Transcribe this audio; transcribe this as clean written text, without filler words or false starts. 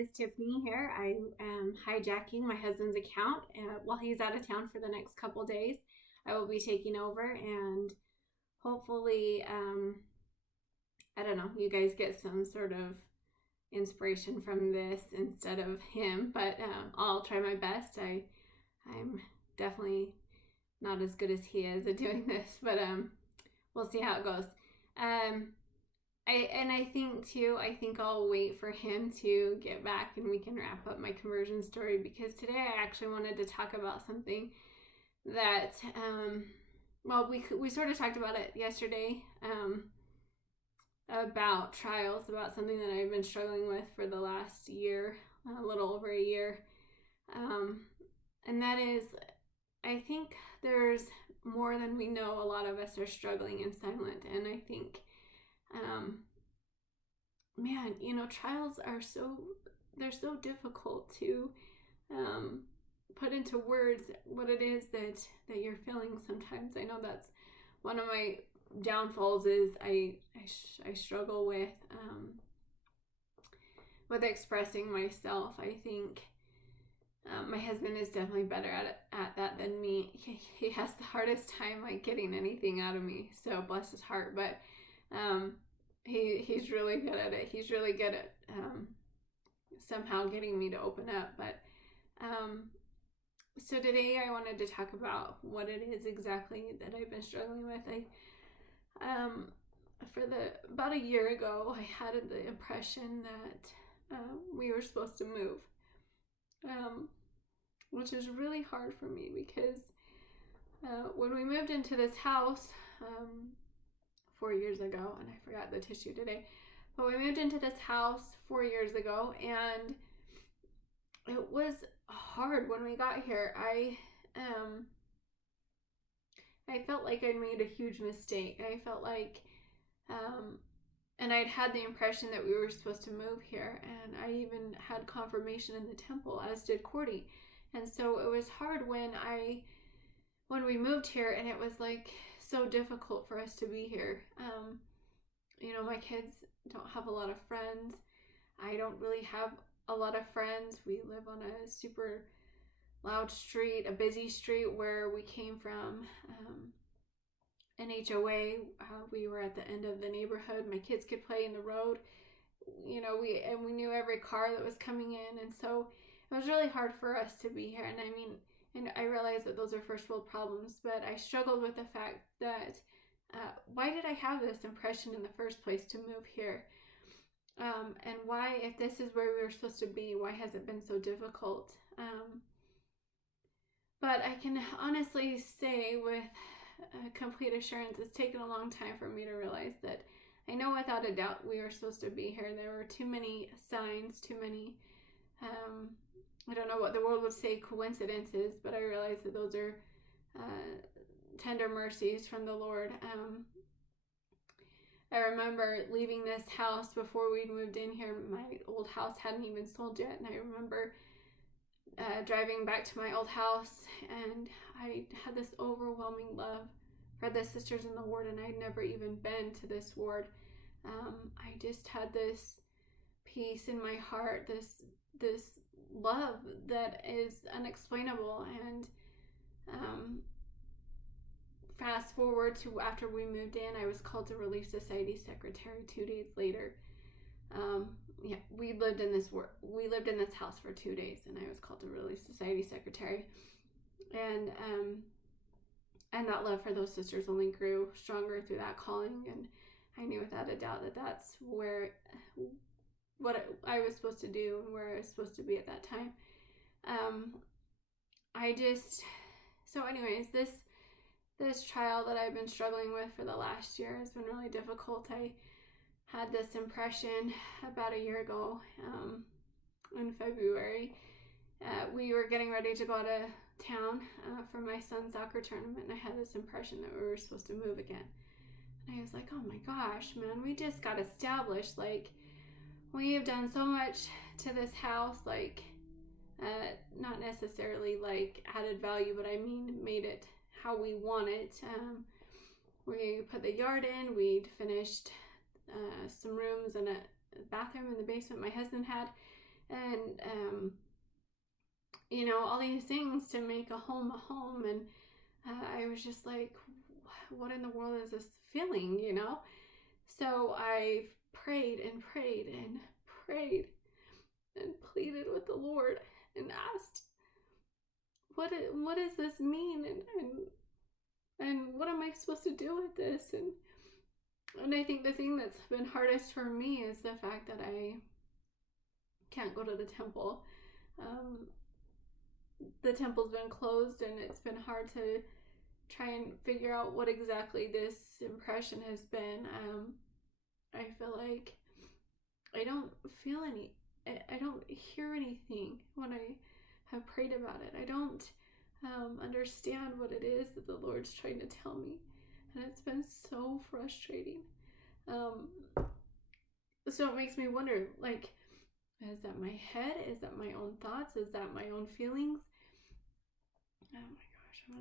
is Tiffany here. I am hijacking my husband's account while he's out of town for the next couple days. I will be taking over and hopefully, I don't know, you guys get some sort of inspiration from this instead of him, but I'll try my best. I'm definitely not as good as he is at doing this, but we'll see how it goes. I think I'll wait for him to get back and we can wrap up my conversion story, because today I actually wanted to talk about something that we sort of talked about it yesterday, about trials, about something that I've been struggling with for the last year, a little over a year, and that is, I think there's more than we know. A lot of us are struggling in silent, and I think man, trials are they're so difficult to put into words what it is that you're feeling sometimes. I know that's one of my downfalls is I struggle with expressing myself. I think my husband is definitely better at that than me. He has the hardest time like getting anything out of me, so bless his heart. But he's really good at it. He's really good at somehow getting me to open up. But so today I wanted to talk about what it is exactly that I've been struggling with. About a year ago, I had the impression that we were supposed to move, which is really hard for me because when we moved into this house 4 years ago, and I forgot the tissue today, but we moved into this house 4 years ago, and it was hard when we got here. I felt like I'd made a huge mistake. I felt like, and I'd had the impression that we were supposed to move here, and I even had confirmation in the temple, as did Cordy. And so it was hard when we moved here, and it was like so difficult for us to be here. My kids don't have a lot of friends. I don't really have a lot of friends. We live on a super loud street, a busy street where we came from. An HOA. We were at the end of the neighborhood. My kids could play in the road. We knew every car that was coming in, and so it was really hard for us to be here. And I realize that those are first world problems, but I struggled with the fact that why did I have this impression in the first place to move here? And why, if this is where we were supposed to be, why has it been so difficult? But I can honestly say with complete assurance, it's taken a long time for me to realize that I know without a doubt we were supposed to be here. There were too many signs, too many, I don't know what the world would say coincidences, but I realized that those are tender mercies from the Lord. I remember leaving this house before we moved in here. My old house hadn't even sold yet, and I remember driving back to my old house, and I had this overwhelming love for the sisters in the ward, and I'd never even been to this ward. I just had this peace in my heart, this love that is unexplainable. And fast forward to after we moved in, I was called to Relief Society secretary 2 days later. We lived in this house for 2 days, and I was called to Relief Society secretary. And that love for those sisters only grew stronger through that calling, and I knew without a doubt that that's what I was supposed to do and where I was supposed to be at that time. So anyways, this trial that I've been struggling with for the last year has been really difficult. I had this impression about a year ago, in February. We were getting ready to go out of town for my son's soccer tournament, and I had this impression that we were supposed to move again. And I was like, oh my gosh, man, we just got established. Like, we have done so much to this house, like, not necessarily like added value, but I mean made it how we want it. We put the yard in, we'd finished some rooms and a bathroom in the basement my husband had, and all these things to make a home a home. And I was just like, what in the world is this feeling, So I prayed and prayed and prayed and pleaded with the Lord and asked, what does this mean, and what am I supposed to do with this? And I think the thing that's been hardest for me is the fact that I can't go to the temple. The temple's been closed, and it's been hard to try and figure out what exactly this impression has been. I feel like I don't feel I don't hear anything when I have prayed about it. I don't understand what it is that the Lord's trying to tell me, and it's been so frustrating. So it makes me wonder, like, is that my head? Is that my own thoughts? Is that my own feelings? Oh my gosh, I'm gonna